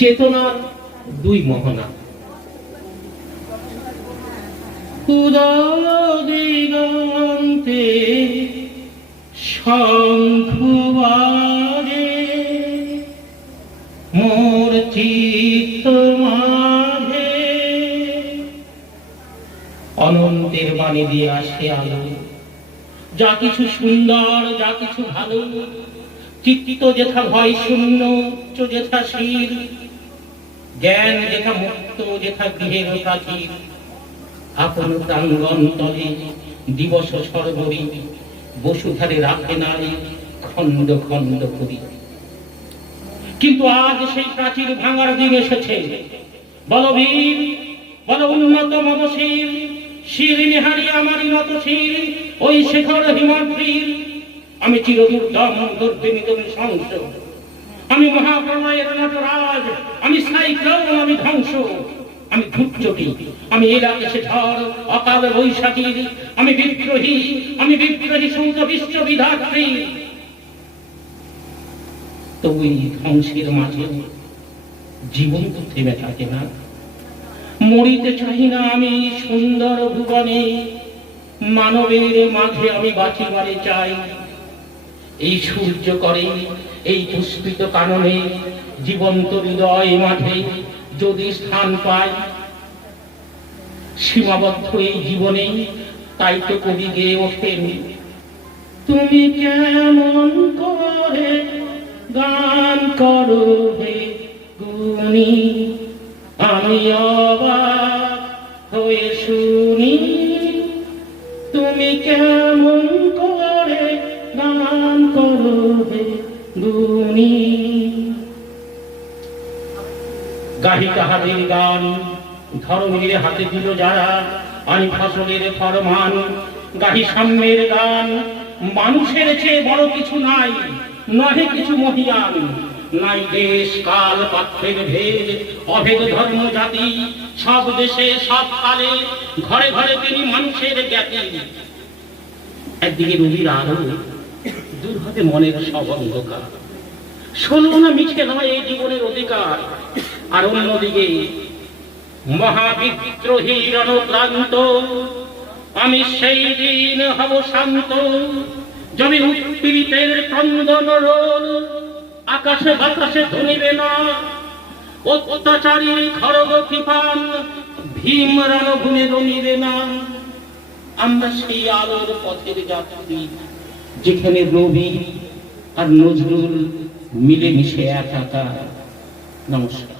চেতনার দুই মোহনা। উদয় দিগন্তে শঙ্খ বাজে, মোর চিত্ত মাঝে অনন্তের বাণী দিয়ে আসে আলো। যা কিছু সুন্দর, যা কিছু ভালো, চিত্ত যেথা ভয় শূন্য, উচ্চ যেথা শির, জ্ঞান যেথা মুক্ত, যেথা গৃহের প্রাচীর, আপন প্রাঙ্গণ তলে দিবস সরবরি, বসুধারে রাখে নারী খণ্ড খণ্ড করি। কিন্তু আজ সেই প্রাচীর ভাঙার দিন এসেছে। বলবীর, বল উন্নত মনশীল, শির নিহারি আমারই মত শির, ওই শেখর হিমাদ্রির। আমি চিরদুর্দম দুর্বিনীত সংস, আমি মহাপ্রলয়ের নটরাজ, আমি সাইক্লোন, আমি ধ্বংস, আমি ধূর্চটি, আমি এলাকেশে ঝড় অকাল বৈশাখীর, আমি বিদ্রোহী, আমি বিদ্রোহী সূর্য বিশ্ববিধাত্রী। তো ওই ধ্বংসের মাঝে জীবন তো থেমে থাকে না। মরিতে চাই না আমি সুন্দর ভুবনে, মানবের মাঝে আমি বাঁচিবারে চাই। এই সূর্য করে, এই পুষ্পিত কাননে, জীবন্ত হৃদয় মাঝে যদি স্থান পায়, সীমাবদ্ধ এই জীবনে, তাই তো কবি গেয়ে ওঠেন, তুমি কেমন করে গান করো হে গুণী, আমি অবাক হয়ে শুনি। তুমি কেমন করে গান করো হে গুণী। গাহি তাহাদের গান, ধর্মের হাতে দিল যারা আনি ফসলের ফরমান। গাহি সাম্যের গান, মানুষের চেয়ে বড় কিছু নাই, নহে কিছু মহিয়ান। নাই দেশ কাল পাত্রের ভেদ, অভেদ ধর্ম জাতি, সব দেশে সব কালে ঘরে ঘরে তিনি মানুষের জ্ঞাতি। একদিকে রবির আলো, দূর হতে মনের সব অন্ধকার, শোনো না মিছে নয় এই জীবনের অধিকার। আর অন্যদিকে মহাবিদ্রোহী রণক্লান্ত, আমি সেই দিন হব শান্ত, যবে উৎপীড়িতের ক্রন্দন রোল আকাশে বাতাসে ধনিবে না। অত্যাচারী খড়গ কৃপান ভীম রণভূমে রনিবে না। আমরা সেই আলোর পথের যাত্রী, যেখানে রবি আর নজরুল মিলেমিশে একাকার। নমস্কার।